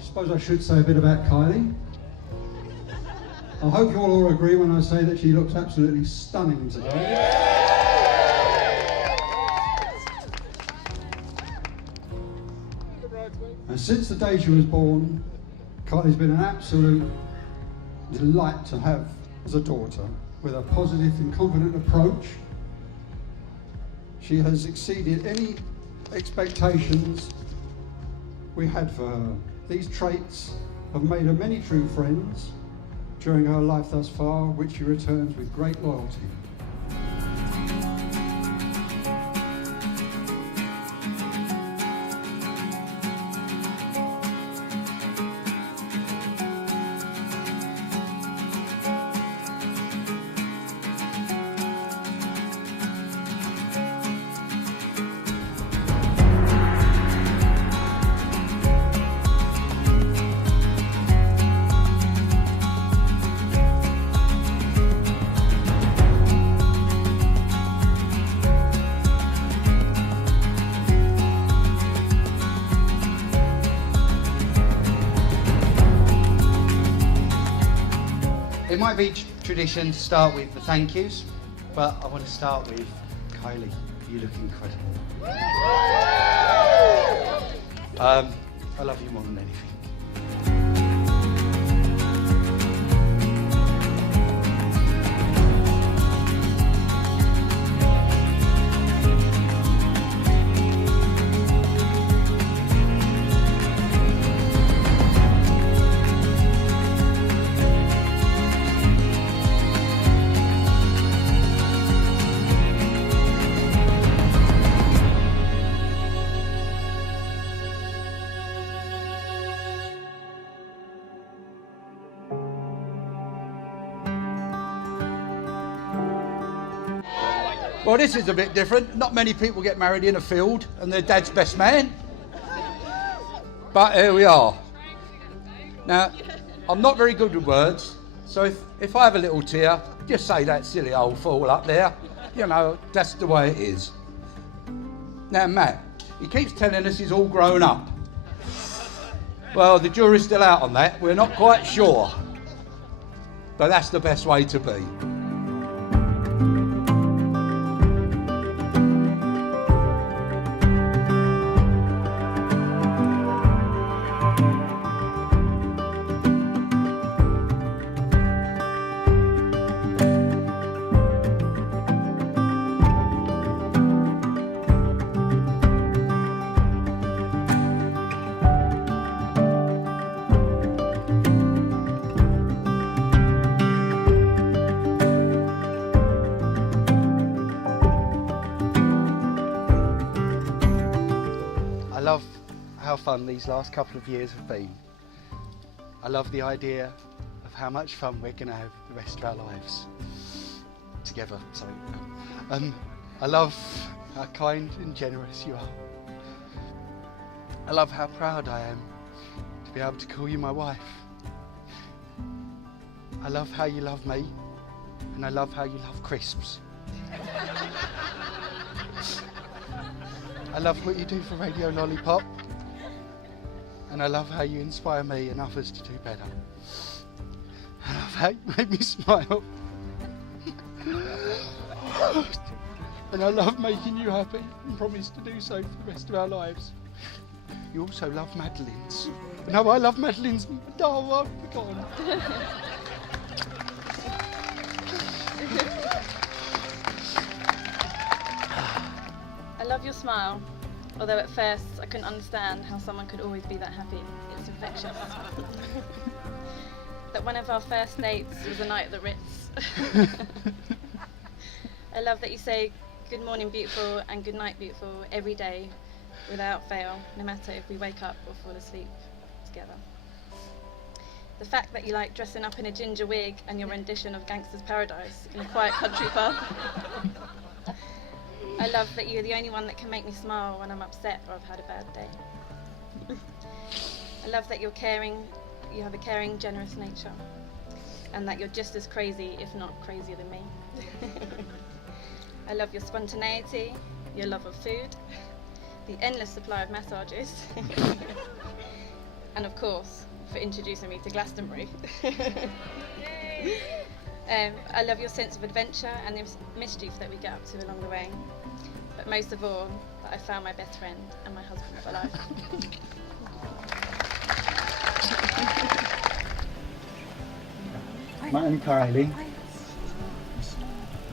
suppose I should say a bit about Kylie. I hope you all agree when I say that she looks absolutely stunning today. And since the day she was born, Kylie's been an absolute delight to have as a daughter. With a positive and confident approach, she has exceeded any expectations we had for her. These traits have made her many true friends during her life thus far, which she returns with great loyalty. It might be tradition to start with the thank yous, but I want to start with Kylie. You look incredible. I love you more than anything. Well, this is a bit different. Not many people get married in a field and their dad's best man. But here we are. Now, I'm not very good with words, so if I have a little tear, just say that silly old fool up there. You know, that's the way it is. Now, Matt, he keeps telling us he's all grown up. Well, the jury's still out on that. We're not quite sure. But that's the best way to be. I love how fun these last couple of years have been. I love the idea of how much fun we're going to have the rest of our lives together. I love how kind and generous you are. I love how proud I am to be able to call you my wife. I love how you love me, and I love how you love crisps. I love what you do for Radio Lollipop, and I love how you inspire me and others to do better. I love how you make me smile, and I love making you happy and promise to do so for the rest of our lives. You also love Madeleines. No, I love Madeleines. Oh, I've forgotten. I love your smile, although at first I couldn't understand how someone could always be that happy. It's infectious. That one of our first dates was a night at the Ritz. I love that you say good morning beautiful and good night beautiful every day without fail, no matter if we wake up or fall asleep together. The fact that you like dressing up in a ginger wig and your rendition of Gangster's Paradise in a quiet country pub. I love that you're the only one that can make me smile when I'm upset or I've had a bad day. I love that you're caring, you have a caring, generous nature, and that you're just as crazy, if not crazier than me. I love your spontaneity, your love of food, the endless supply of massages, and of course for introducing me to Glastonbury. I love your sense of adventure and the mischief that we get up to along the way. But most of all, that I found my best friend and my husband for life. Matt and Kylie,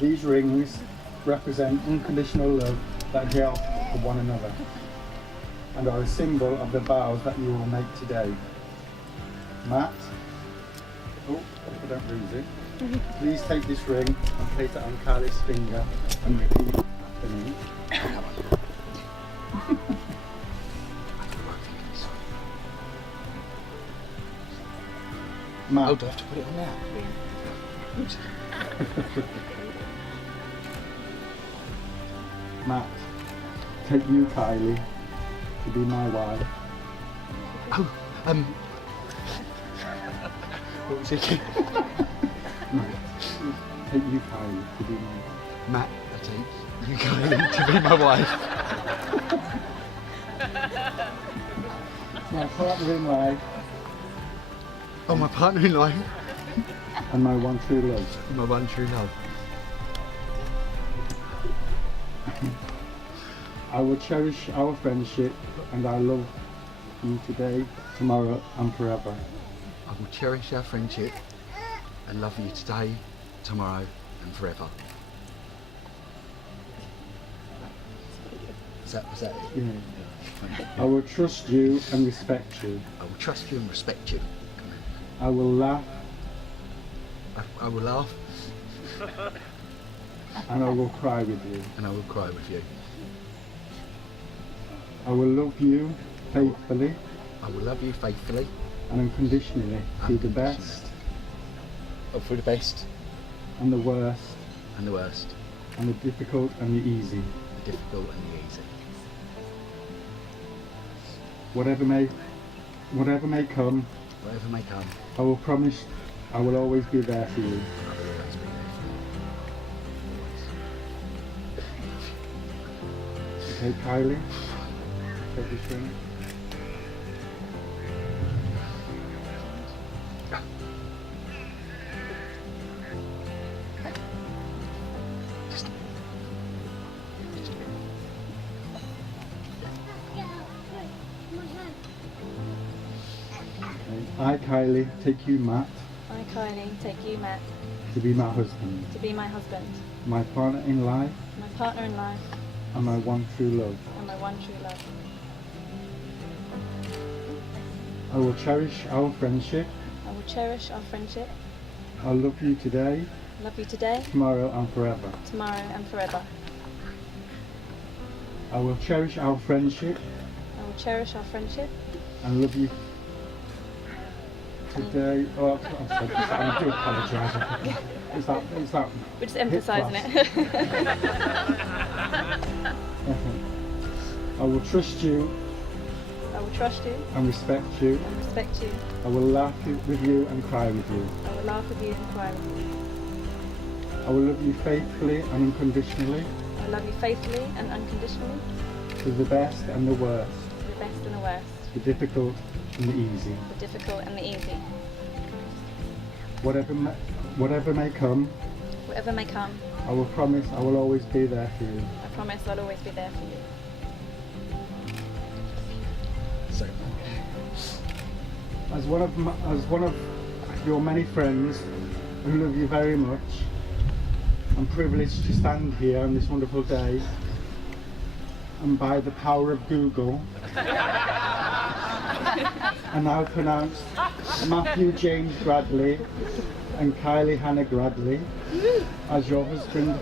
these rings represent unconditional love that you have for one another and are a symbol of the vows that you will make today. Matt, oh, I don't lose it. Please take this ring and place it on Kylie's finger and repeat after me. Matt. Oh, do I have to put it on now? Matt, take you, Kylie, to be my wife. Oh, what was it? Take you, Kylie, to be my wife. Matt, I take you, Kylie, to be my wife. My partner in life Oh, my partner in life. and my one true love. My one true love. I will cherish our friendship and I love you today, tomorrow and forever. I will cherish our friendship and love you today, tomorrow and forever. Was that it? Yeah. I will trust you and respect you. I will trust you and respect you. I will laugh I will laugh and I will cry with you. and I will cry with you. I will love you faithfully I will love you faithfully. and unconditionally through the Unconditionally. best Oh, for the best and the worst and the worst, and the difficult and the easy. the difficult and the easy. Whatever may come, Whatever may come, I will promise I will always be there for you. I will always be there for you. Okay, Kylie? Take this ring. I, Kylie, take you, Matt, I, Kylie, take you, Matt, to be my husband, to be my husband, my partner in life, my partner in life, and my one true love. and my one true love. I will cherish our friendship. I will cherish our friendship, I love you today, love you today, tomorrow, and forever. tomorrow and forever. I will cherish our friendship I will cherish our friendship and love you today. Oh, I'm sorry, I do apologise. Is that? We're just emphasising it. I will trust you I will trust you and respect you. and respect you. I will laugh with you and cry with you. I will laugh with you and cry with you. I will love you faithfully and unconditionally, I love you faithfully and unconditionally, through the best and the worst, the best and the worst, the difficult and the easy. the difficult and the easy. Whatever may come, Whatever may come, I will promise I will always be there for you. I promise I'll always be there for you. So, As one of your many friends who love you very much, I'm privileged to stand here on this wonderful day and by the power of Google and now pronounce Matthew James Bradley and Kylie Hannah Bradley as your husband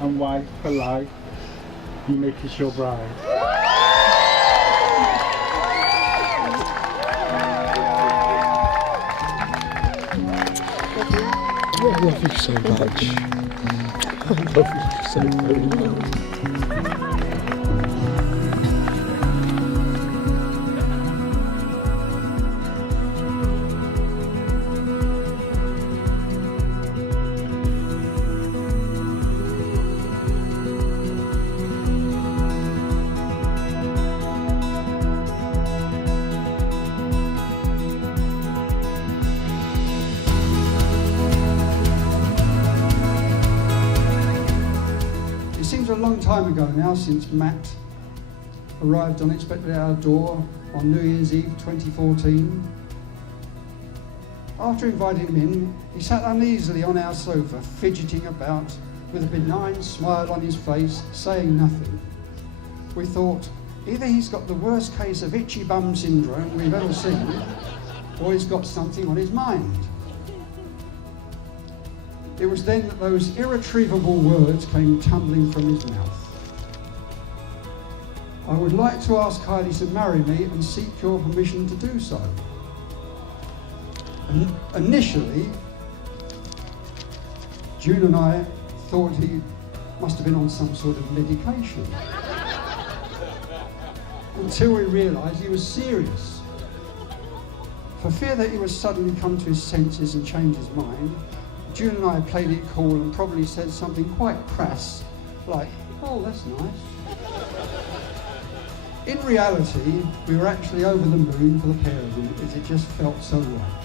and wife for life. You may kiss your bride. I love you so much. I love you so very much. time ago now since Matt arrived unexpectedly at our door on New Year's Eve 2014. After inviting him in, he sat uneasily on our sofa, fidgeting about with a benign smile on his face, saying nothing. We thought, either he's got the worst case of itchy bum syndrome we've ever seen, or he's got something on his mind. It was then that those irretrievable words came tumbling from his mouth. I would like to ask Kylie to marry me and seek your permission to do so. And initially, June and I thought he must have been on some sort of medication. Until we realised he was serious. For fear that he would suddenly come to his senses and change his mind, June and I played it cool and probably said something quite crass, like, oh, that's nice. In reality, we were actually over the moon for the pair of them, as it just felt so right.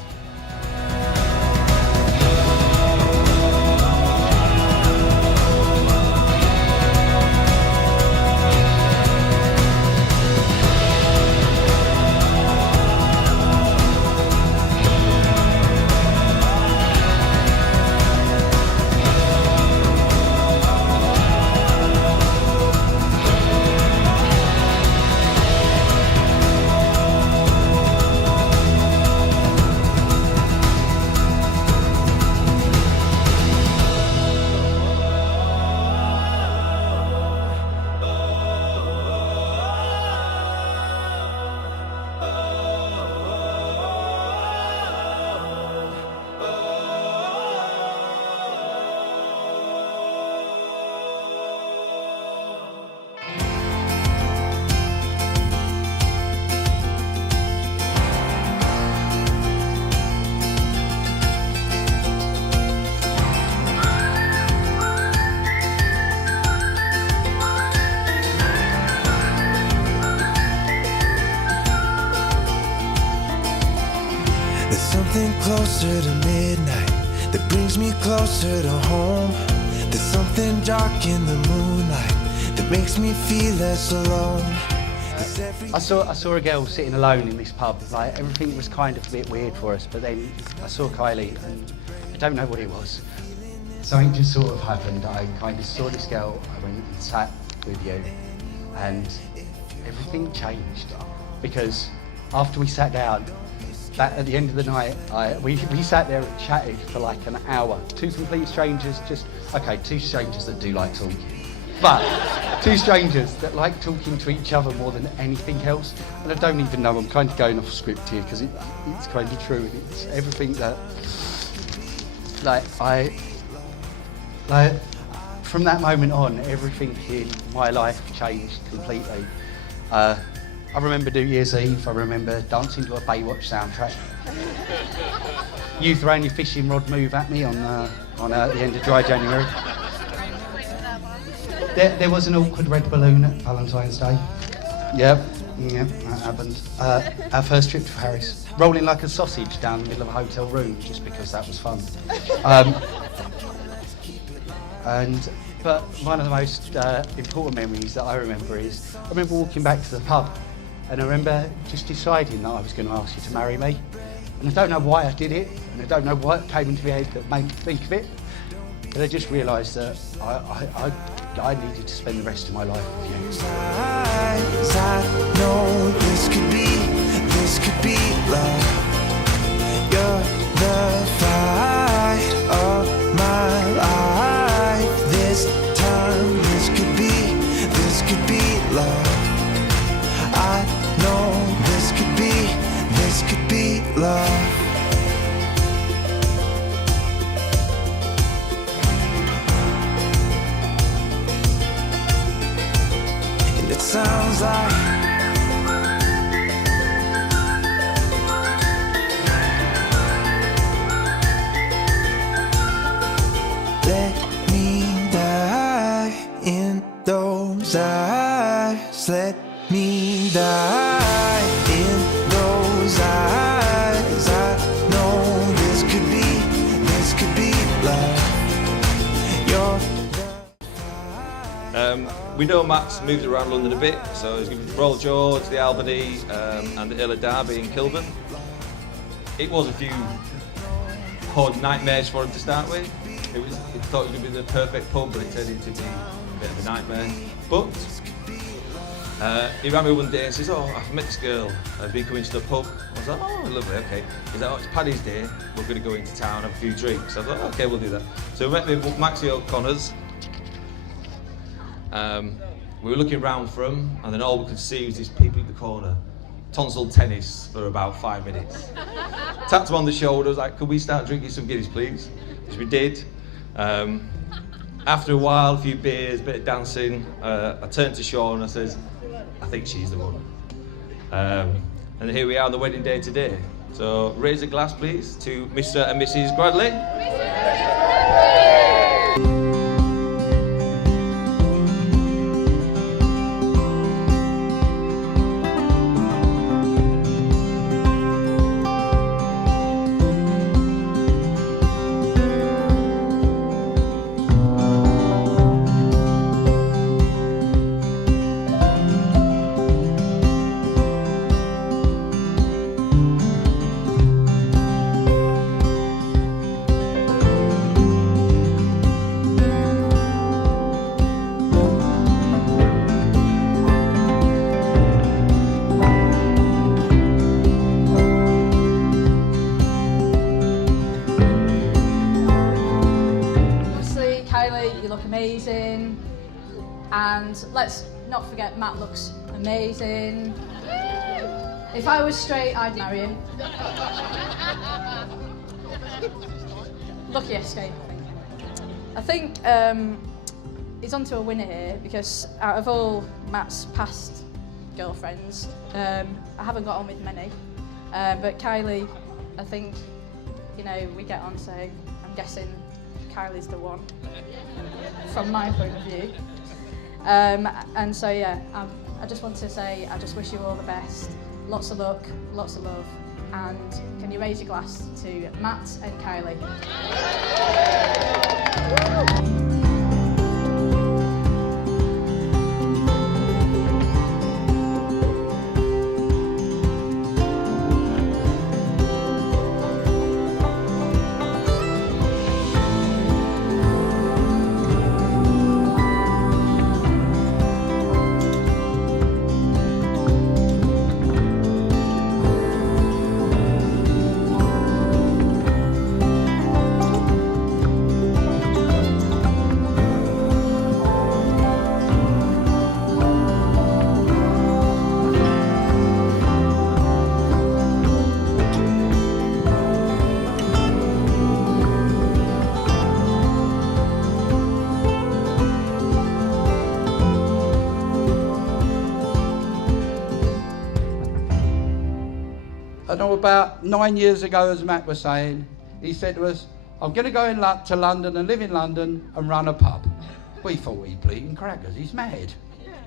Something closer to midnight that brings me closer to home. There's something dark in the moonlight that makes me feel less alone. I saw a girl sitting alone in this pub. Like, everything was kind of a bit weird for us, but then I saw Kylie and I don't know what it was. Something just sort of happened. I kind of saw this girl, I went and sat with you, and everything changed. Because after we sat down, that at the end of the night, we sat there and chatted for like an hour. Two complete strangers, two strangers that do like talking. But two strangers that like talking to each other more than anything else. And I don't even know, I'm kind of going off script here because it's kind of true. And it's everything that, from that moment on, everything in my life changed completely. I remember New Year's Eve, I remember dancing to a Baywatch soundtrack. You throwing your fishing rod move at me on the end of dry January. There was an awkward red balloon at Valentine's Day. Yep, that happened. Our first trip to Paris. Rolling like a sausage down the middle of a hotel room just because that was fun. But one of the most important memories that I remember is, I remember walking back to the pub and I remember just deciding that I was going to ask you to marry me. And I don't know why I did it, and I don't know what came into my head that made me think of it, but I just realised that I needed to spend the rest of my life with you. I know this could be love. You're the fight of my life. This time, this could be love. I know this could be love. And it sounds like let me die in those eyes. Let me die in those eyes. I we know Matt's moved around London a bit, so he's going to Royal George, the Albany, and the Earl of Derby in Kilburn. It was a few hard nightmares for him to start with. He thought it was going to be the perfect pub, but it turned into be a bit of a nightmare. But he rang me one day and says, "Oh, I've met this girl. I've been coming to the pub." I was like, "Oh, lovely, okay." He's like, "Oh, it's Paddy's Day. We're going to go into town, have a few drinks." I was like, "Okay, we'll do that." So we met with Maxie O'Connor's. We were looking round for him, and then all we could see was these people in the corner, tonsil tennis for about 5 minutes. Tapped him on the shoulder, was like, "Could we start drinking some Guinness, please?" Which we did. After a while, a few beers, a bit of dancing, I turned to Sean and I says, "I think she's the one." And here we are on the wedding day today. So raise a glass, please, to Mr. and Mrs. Bradley. You look amazing, and let's not forget Matt looks amazing. If I was straight, I'd marry him. Lucky escape, I think. He's onto a winner here, because out of all Matt's past girlfriends, I haven't got on with many, but Kylie, I think, we get on, so I'm guessing Kylie's the one, from my point of view. And so yeah, I just want to say I just wish you all the best, lots of luck, lots of love, and can you raise your glass to Matt and Kylie? I know about 9 years ago, as Matt was saying, he said to us, "I'm going to go to London and live in London and run a pub." We thought he'd bleeding crackers, he's mad.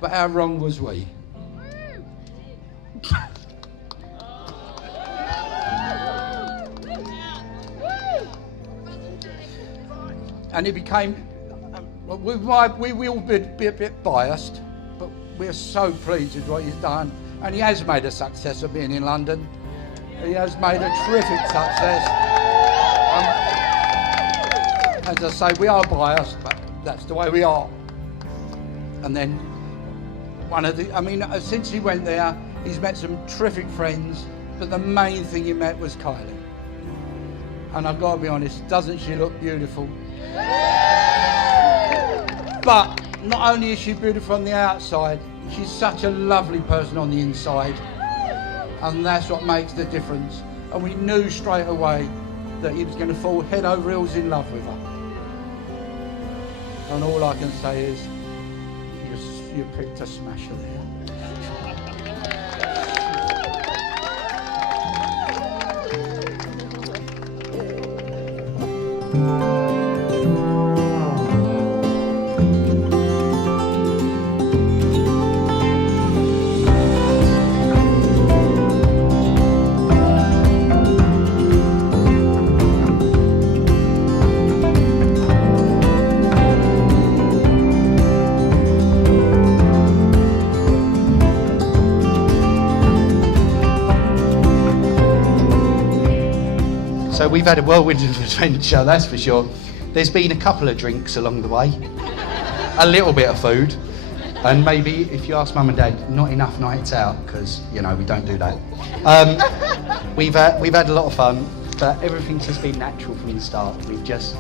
But how wrong was we? And he became, we will be a bit biased, but we're so pleased with what he's done. And he has made a success of being in London. He has made a terrific success. As I say, we are biased, but that's the way we are. And then since he went there, he's met some terrific friends, but the main thing he met was Kylie. And I've got to be honest, doesn't she look beautiful? But not only is she beautiful on the outside, she's such a lovely person on the inside. And that's what makes the difference. And we knew straight away that he was going to fall head over heels in love with her. And all I can say is, you picked a smasher there. So we've had a whirlwind of adventure, that's for sure. There's been a couple of drinks along the way, a little bit of food, and maybe, if you ask Mum and Dad, not enough nights out, because, you know, we don't do that. We've had a lot of fun, but everything's just been natural from the start. We've just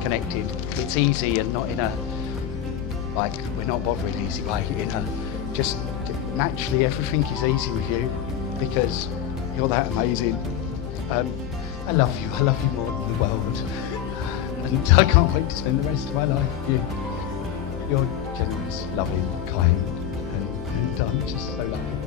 connected. It's easy and not in a, like, we're not bothering easy way, you know. Just naturally everything is easy with you because you're that amazing. I love you more than the world. And I can't wait to spend the rest of my life with you. You're generous, loving, kind, and I'm just so lucky.